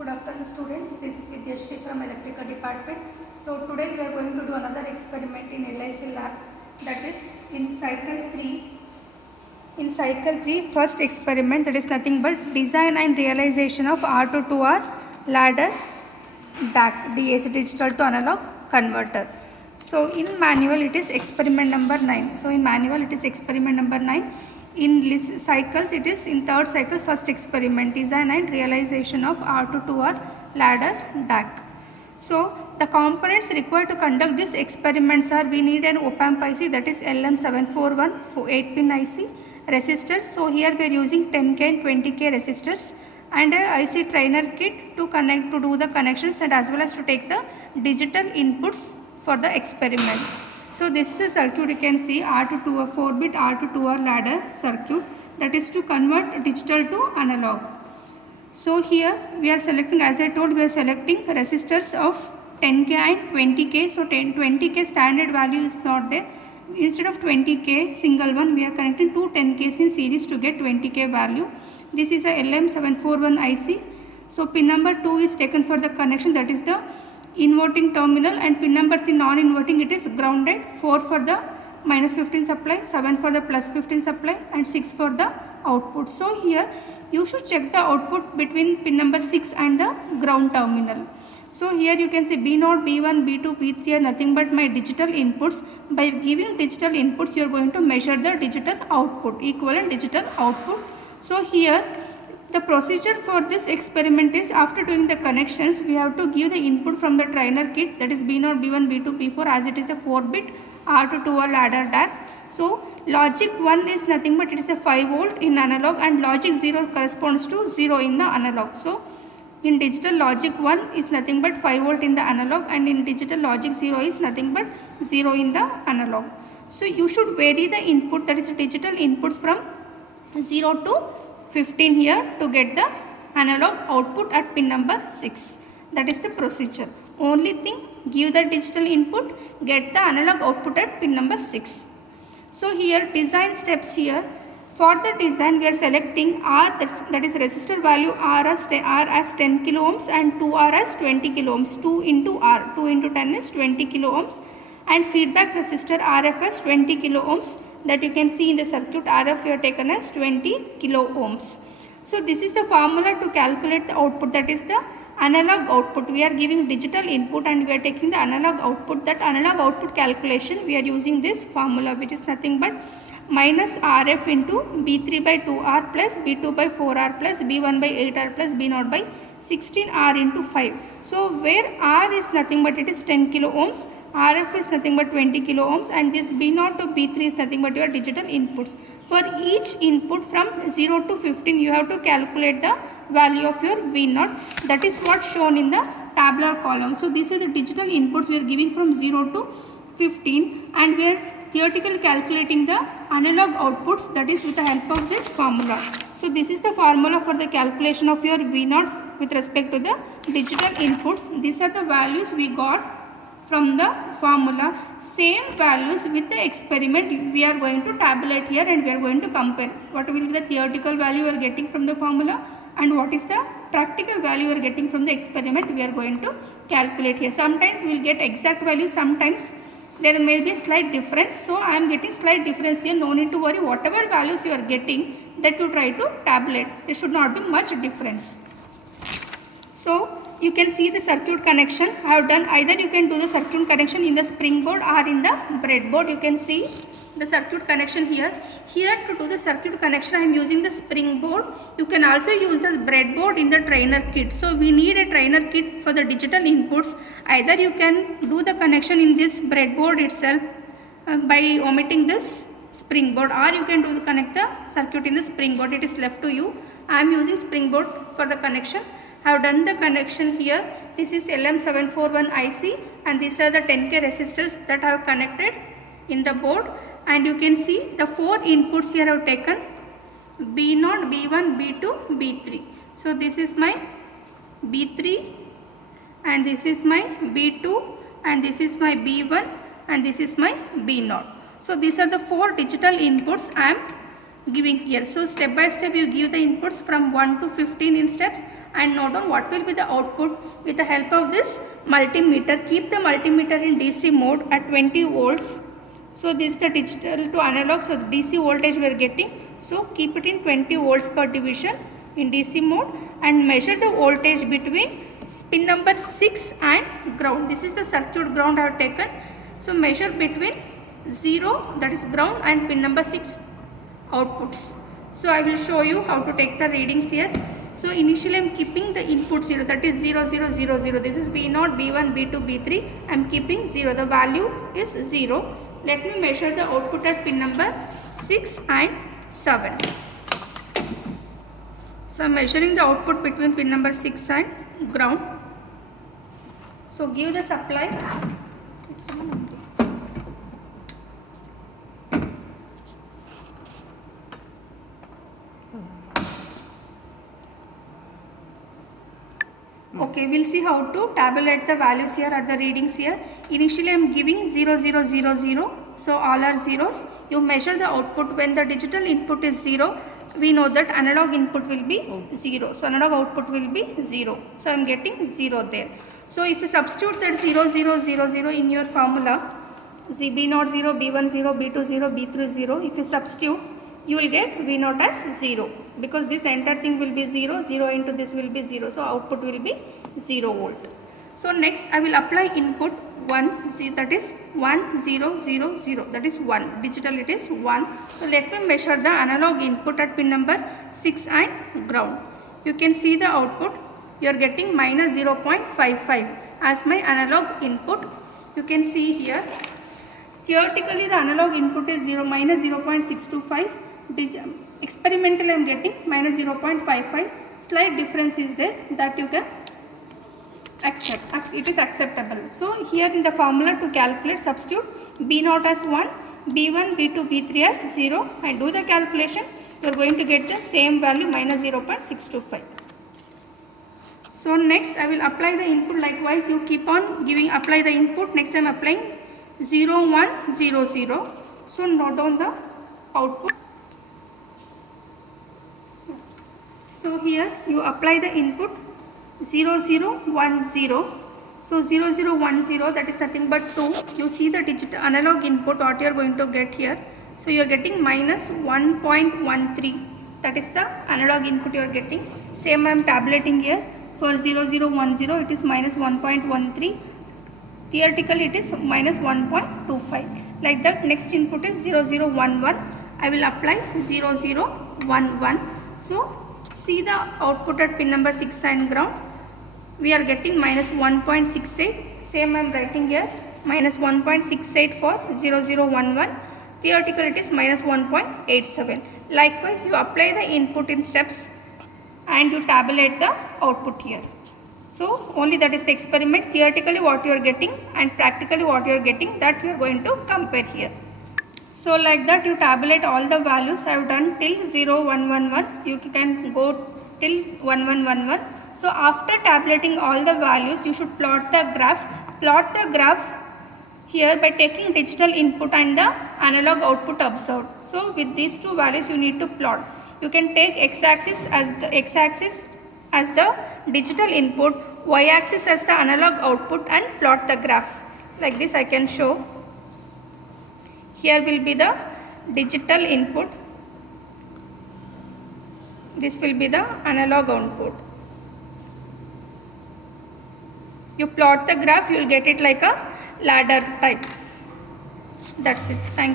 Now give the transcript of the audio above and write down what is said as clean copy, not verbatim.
Good afternoon students, this is Vidyashri from electrical department. So today we are going to do another experiment in LIC lab, that is in cycle 3. In cycle 3 first experiment, that is nothing but design and realization of R2 to R ladder DAC, DAC digital to analog converter. So in manual it is experiment number 9. So in manual it is experiment number 9. In cycles it is in third cycle first experiment, design and realization of R2 to R ladder DAC. So the components required to conduct these experiments are, we need an op-amp IC, that is LM741 for 8-pin IC, resistors. So here we are using 10K and 20K resistors, and a IC trainer kit to connect, to do the connections and as well as to take the digital inputs for the experiment. So this is a circuit, you can see R2 to a 4-bit R2 to R ladder circuit, that is to convert digital to analog. So here we are selecting, as I told, we are selecting resistors of 10K and 20K. So 20K standard value is not there. Instead of 20K single one, we are connecting two 10Ks in series to get 20K value. This is a LM741 IC. So pin number 2 is taken for the connection, that is the inverting terminal, and pin number 3 non-inverting, it is grounded. 4 for the minus 15 supply, 7 for the plus 15 supply, and 6 for the output. So here you should check the output between pin number 6 and the ground terminal. So here you can see B0, B1, B2, B3 are nothing but my digital inputs. By giving digital inputs, you are going to measure the digital output, equivalent digital output. So here the procedure for this experiment is, after doing the connections, we have to give the input from the trainer kit, that is B0, B1, B2, B4, as it is a 4-bit R2 to R ladder DAC. So logic 1 is nothing but it is a 5 volt in analog, and logic 0 corresponds to 0 in the analog. So in digital, logic 1 is nothing but 5 volt in the analog, and in digital logic 0 is nothing but 0 in the analog. So you should vary the input, that is the digital inputs, from 0 to 15 here to get the analog output at pin number 6. That is the procedure. Only thing, give the digital input, get the analog output at pin number 6. So here design steps here. For the design we are selecting R, that is resistor value R as 10 kilo ohms and 2R as 20 kilo ohms. 2 into R, 2 into 10 is 20 kilo ohms, and feedback resistor RF as 20 kilo ohms, that you can see in the circuit. RF we have taken as 20 kilo ohms. So this is the formula to calculate the output, that is the analog output. We are giving digital input and we are taking the analog output. That analog output calculation, we are using this formula, which is nothing but minus RF into B3 by 2R plus B2 by 4R plus B1 by 8R plus B0 by 16R into 5. So where R is nothing but it is 10 kilo ohms, RF is nothing but 20 kilo ohms, and this B0 to B3 is nothing but your digital inputs. For each input from 0 to 15, you have to calculate the value of your V0. That is what shown in the tabular column. So these are the digital inputs we are giving from 0 to 15, and we are theoretically calculating the analog outputs, that is with the help of this formula. So this is the formula for the calculation of your V0 with respect to the digital inputs. These are the values we got from the formula. Same values with the experiment we are going to tabulate here, and we are going to compare what will be the theoretical value we are getting from the formula and what is the practical value we are getting from the experiment we are going to calculate here. Sometimes we will get exact value, sometimes there may be a slight difference. So I am getting slight difference here, no need to worry. Whatever values you are getting, that you try to tabulate. There should not be much difference. So you can see the circuit connection I have done. Either you can do the circuit connection in the springboard or in the breadboard. You can see the circuit connection here. Here to do the circuit connection I am using the springboard. You can also use the breadboard in the trainer kit. So we need a trainer kit for the digital inputs. Either you can do the connection in this breadboard itself by omitting this springboard, or you can do the connect the circuit in the springboard. It is left to you. I am using springboard for the connection. I have done the connection here. This is LM741 IC, and these are the 10K resistors that I have connected in the board. And you can see the 4 inputs here I have taken, B0, B1, B2, B3. So this is my B3, and this is my B2, and this is my B1, and this is my B0. So these are the 4 digital inputs I am giving here. So step by step you give the inputs from 1 to 15 in steps, and note down what will be the output with the help of this multimeter. Keep the multimeter in DC mode at 20 volts. So this is the digital to analog, so the DC voltage we are getting. So keep it in 20 volts per division in DC mode and measure the voltage between pin number 6 and ground. This is the circuit ground I have taken. So measure between 0, that is ground, and pin number 6 outputs. So I will show you how to take the readings here. So initially I am keeping the input 0, that is 0, 0, 0, 0. This is B0, B1, B2, B3. I am keeping 0. The value is 0. Let me measure the output at pin number 6 and 7. So I am measuring the output between pin number 6 and ground. So give the supply. Okay, we'll see how to tabulate the values here at the readings here. Initially I am giving 0, 0, 0, 0. So all are zeros. You measure the output. When the digital input is 0, we know that analog input will be 0. So analog output will be 0. So I am getting 0 there. So if you substitute that 0, 0, 0, 0 in your formula, B0 0, B1 0, B2 0, B3 0, if you substitute, you will get V0 as 0, because this entire thing will be 0, 0 into this will be 0, so output will be 0 volt. So next I will apply input 1, that is 1, 0, 0, 0, that is 1, digital it is 1. So let me measure the analog input at pin number 6 and ground. You can see the output, you are getting minus 0.55 as my analog input. You can see here, theoretically the analog input is minus 0.625. Experimentally I am getting minus 0.55. Slight difference is there that you can accept. It is acceptable. So here in the formula to calculate, substitute B0 as 1, B1, B2, B3 as 0 and do the calculation. You are going to get the same value minus 0.625. So next I will apply the input. Likewise you keep on apply the input. Next I am applying 0, 1, 0, 0. So note down the output. So here you apply the input 0, 0, 1, 0. So 0, 0, 1, 0, that is nothing but 2. You see the digital analog input what you are going to get here. So you are getting minus 1.13. That is the analog input you are getting. Same I am tabulating here. For 0, 0, 1, 0 it is minus 1.13. Theoretically it is minus 1.25. Like that, next input is 0, 0, 1, 1. I will apply 0, 0, 1, 1. So see the output at pin number 6 and ground. We are getting minus 1.68. Same I am writing here, minus 1.68 for 0, 0, 1, 1. Theoretically it is minus 1.87. Likewise you apply the input in steps and you tabulate the output here. So only that is the experiment. Theoretically what you are getting and practically what you are getting, that you are going to compare here. So like that you tabulate all the values. I have done till 0, 1, 1, 1. You can go till 1, 1, 1, 1. So after tabulating all the values, you should plot the graph. Plot the graph here by taking digital input and the analog output observed. So with these two values you need to plot. You can take x-axis as the digital input, y-axis as the analog output and plot the graph. Like this I can show. Here will be the digital input. This will be the analog output. You plot the graph, you will get it like a ladder type. That's it. Thank you.